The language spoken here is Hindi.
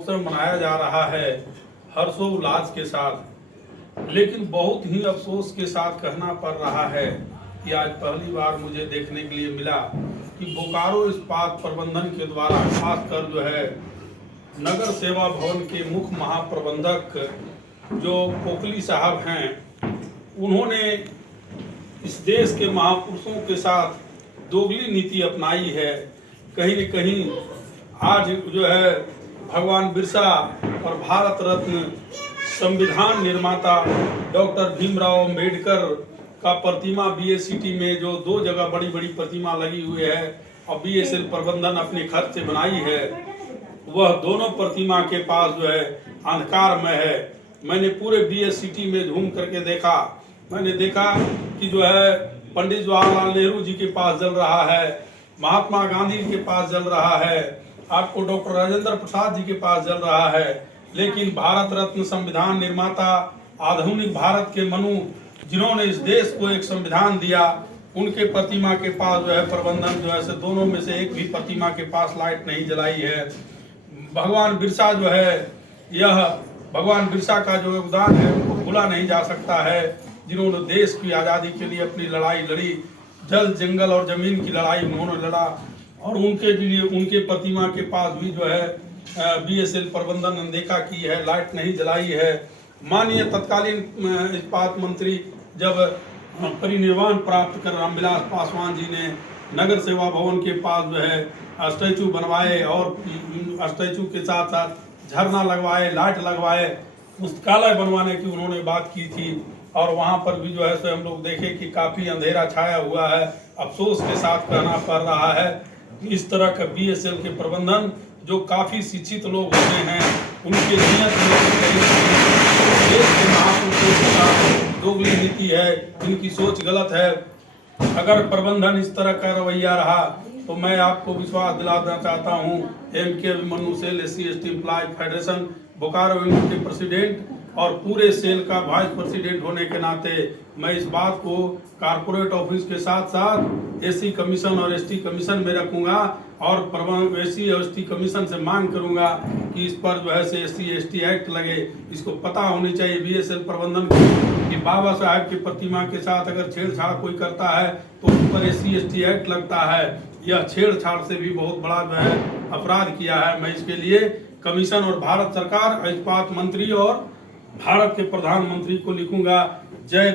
महोत्सव मनाया जा रहा है हर्षोल्लास के साथ, लेकिन बहुत ही अफसोस के साथ कहना पड़ रहा है कि आज पहली बार मुझे देखने के लिए मिला कि बोकारो इस्पात प्रबंधन के द्वारा खासकर जो है नगर सेवा भवन के मुख्य महाप्रबंधक जो पोकली साहब हैं, उन्होंने इस देश के महापुरुषों के साथ दोगली नीति अपनाई है। कहीं न कहीं आज जो है भगवान बिरसा और भारत रत्न संविधान निर्माता डॉक्टर भीमराव अम्बेडकर का प्रतिमा बीएससीटी में जो 2 जगह बड़ी बड़ी प्रतिमा लगी हुई है और बीएसएल प्रबंधन अपने खर्च से बनाई है, वह दोनों प्रतिमा के पास जो है अंधकारमय है। मैंने पूरे बीएससीटी में घूम करके देखा, मैंने देखा कि जो है पंडित जवाहरलाल नेहरू जी के पास जल रहा है, महात्मा गांधी के पास जल रहा है, आपको डॉक्टर राजेंद्र प्रसाद जी के पास जल रहा है, लेकिन भारत रत्न संविधान निर्माता आधुनिक भारत के मनु जिन्होंने इस देश को एक संविधान दिया, उनके प्रतिमा के पास जो है प्रबंधन जो है से दोनों में से एक भी प्रतिमा के पास लाइट नहीं जलाई है। भगवान बिरसा जो है, यह भगवान बिरसा का जो योगदान है उनको भूला नहीं जा सकता है, जिन्होंने देश की आज़ादी के लिए अपनी लड़ाई लड़ी, जल जंगल और जमीन की लड़ाई उन्होंने लड़ा, और उनके लिए उनके प्रतिमा के पास भी जो है बीएसएल प्रबंधन अनदेखा की है, लाइट नहीं जलाई है। माननीय तत्कालीन इस्पात मंत्री जब परिनिर्वाण प्राप्त कर रामविलास पासवान जी ने नगर सेवा भवन के पास जो है स्टैचू बनवाए और स्टैचू के साथ साथ झरना लगवाए, लाइट लगवाए, पुस्तकालय बनवाने की उन्होंने बात की थी, और वहां पर भी जो है सो हम लोग देखे कि काफी अंधेरा छाया हुआ है। अफसोस के साथ कहना पड़ रहा है इस तरह का बीएसएल के प्रबंधन जो काफी शिक्षित लोग होते हैं, उनके नियत देश के महापुरुषों के साथ दोगली नीति है, इनकी सोच गलत है। अगर प्रबंधन इस तरह का रवैया रहा तो मैं आपको विश्वास दिलाना चाहता हूं, M K Manu SAIL SC/ST employ federation Bokaro unit के प्रेसिडेंट और पूरे सेल का वाइस प्रेसिडेंट होने के नाते मैं इस बात को कारपोरेट ऑफिस के साथ साथ एससी कमीशन और एसटी कमीशन में रखूंगा, और एससी और एसटी कमीशन से मांग करूंगा कि इस पर जो है से SC/ST एक्ट लगे। इसको पता होनी चाहिए बीएसएल प्रबंधन को कि बाबा साहब की प्रतिमा के साथ अगर छेड़छाड़ कोई करता है तो उस पर SC/ST एक्ट लगता है। यह छेड़छाड़ से भी बहुत बड़ा जो है अपराध किया है। मैं इसके लिए कमीशन और भारत सरकार, इस्पात मंत्री और भारत के प्रधानमंत्री को लिखूंगा। जय